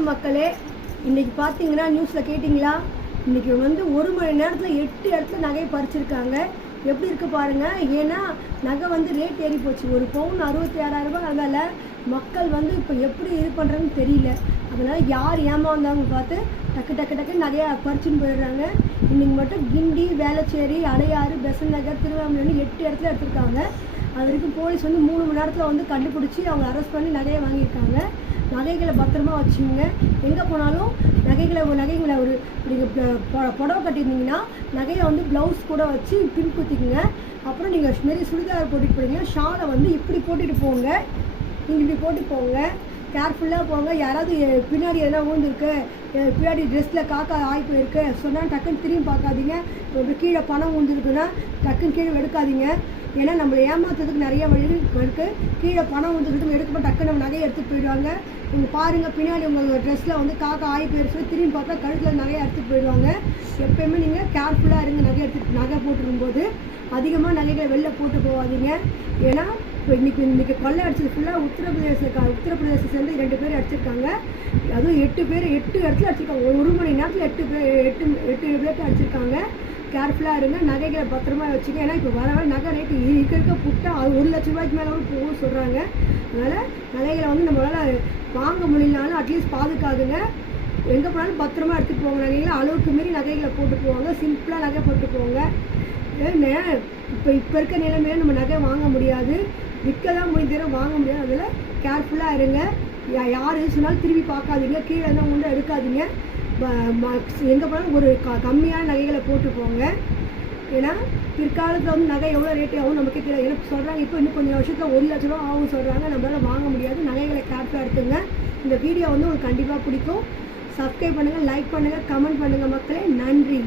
வணக்கம் மக்களே. இன்றைக்கி பார்த்தீங்கன்னா நியூஸில் கேட்டிங்களா, இன்றைக்கி வந்து 1 மணி நேரத்தில் 8 இடத்துல நகையை பறிச்சிருக்காங்க. எப்படி இருக்குது பாருங்கள். ஏன்னா நகை வந்து ரேட் ஏறி போச்சு. ஒரு பவுன் 66,000 ரூபாய். அதனால் மக்கள் வந்து இப்போ எப்படி இது பண்ணுறதுன்னு தெரியல. அதனால் யார் ஏமாந்தாங்க பார்த்து டக்கு நகையை பறிச்சுன்னு போயிடுறாங்க. இன்றைக்கி மட்டும் கிண்டி, வேளச்சேரி, அடையாறு, பெசன்ட் நகர், திருவாரூர்னு 8 இடத்துல எடுத்திருக்காங்க. அது வரைக்கும் போலீஸ் வந்து 3 மணி நேரத்தில் வந்து கண்டுபிடிச்சி அவங்க அரெஸ்ட் பண்ணி நகையை வாங்கியிருக்காங்க. நகைகளை பத்திரமா வச்சுங்க. எங்கே போனாலும் நகைகளை ஒரு நீங்கள் புடவை கட்டியிருந்தீங்கன்னா நகையை வந்து ப்ளவுஸ் கூட வச்சு பின் குத்திக்குங்க. அப்புறம் நீங்கள் மாரி சுடிதார் போட்டுட்டு போகிறீங்க, ஷாலை வந்து இப்படி போட்டுட்டு போங்க. நீங்கள் இப்படி போட்டு போங்க, கேர்ஃபுல்லாக போங்க. யாராவது பின்னாடி எதனா ஊழ்ந்துருக்கு, பின்னாடி ட்ரெஸ்ஸில் காக்கா ஆகி போயிருக்கு சொன்னால் டக்குன்னு திரும்பி பார்க்காதீங்க. இப்போ கீழே பணம் ஊழ்ந்துருக்குன்னா டக்குன்னு கீழே எடுக்காதீங்க. ஏன்னா நம்மளை ஏமாத்துறதுக்கு நிறைய வழி இருக்குது. கீழே பணம் வந்துக்கிட்டு எடுக்கப்போ டக்குன்னு நம்ம நகையை எடுத்துகிட்டு போயிடுவாங்க. நீங்கள் பாருங்கள், பின்னாடி உங்கள் ட்ரெஸ்ஸில் வந்து காக்கா ஆகி போயிடுச்சு, திரும்பி பார்த்தா கழுத்தில் நகையை எடுத்துகிட்டு போயிடுவாங்க. எப்போயுமே நீங்கள் கேர்ஃபுல்லாக இருங்க. நகை போட்டுருக்கும்போது அதிகமாக நகைகளை வெளில போட்டு போகாதீங்க. ஏன்னா இப்போ இன்றைக்கி கொள்ளை அடிச்சது ஃபுல்லாக உத்தரப்பிரதேசத்தை சேர்ந்து 2 பேர் அடிச்சிருக்காங்க. அதுவும் 8 இடத்துல அடிச்சிருக்காங்க. 1 மணி நேரத்தில் 8 பேர்ட்டு அடிச்சிருக்காங்க. கேர்ஃபுல்லாக இருங்க. நகைகளை பத்திரமா வச்சுக்க. ஏன்னா இப்போ வர நகை ரேட்டு இருக்க புட்டா அது 1 லட்ச ரூபாய்க்கு மேலே போகும் சொல்கிறாங்க. அதனால் நகைகளை வந்து நம்மளால் வாங்க முடியலனாலும் அட்லீஸ்ட் பாதுகாதுங்க. எங்கே போனாலும் பத்திரமா எடுத்துகிட்டு போவாங்க. நகைகளை அளவுக்கு மீறி நகைகளை போட்டு போவாங்க. சிம்பிளாக நகை போட்டு போவாங்க. இப்போ இருக்க நிலைமையில நம்ம நகை வாங்க முடியாது, விற்க தான் முடிஞ்ச வாங்க முடியாது. அதில் கேர்ஃபுல்லாக இருங்க. யார் சொன்னாலும் திரும்பி பார்க்காதீங்க. கீழே இருந்தால் ஒன்றும் எடுக்காதீங்க. எங்கே போனாலும் ஒரு கம்மியான நகைகளை போட்டு போங்க. ஏன்னா பிற்காலத்தில் வந்து நகை எவ்வளோ ரேட் ஆகும் நமக்கு தெரியாது. எனக்கு சொல்கிறாங்க இப்போ இன்னும் கொஞ்சம் வருஷத்தில் 1 லட்ச ரூபா ஆகும் சொல்கிறாங்க. நம்மளால் வாங்க முடியாது. நகைகளை கேர்ஃபுல்லாக எடுத்துங்க. இந்த வீடியோ வந்து உங்களுக்கு கண்டிப்பாக பிடிக்கும். சப்ஸ்கிரைப் பண்ணுங்கள், லைக் பண்ணுங்கள், கமெண்ட் பண்ணுங்கள் மக்களே. நன்றி.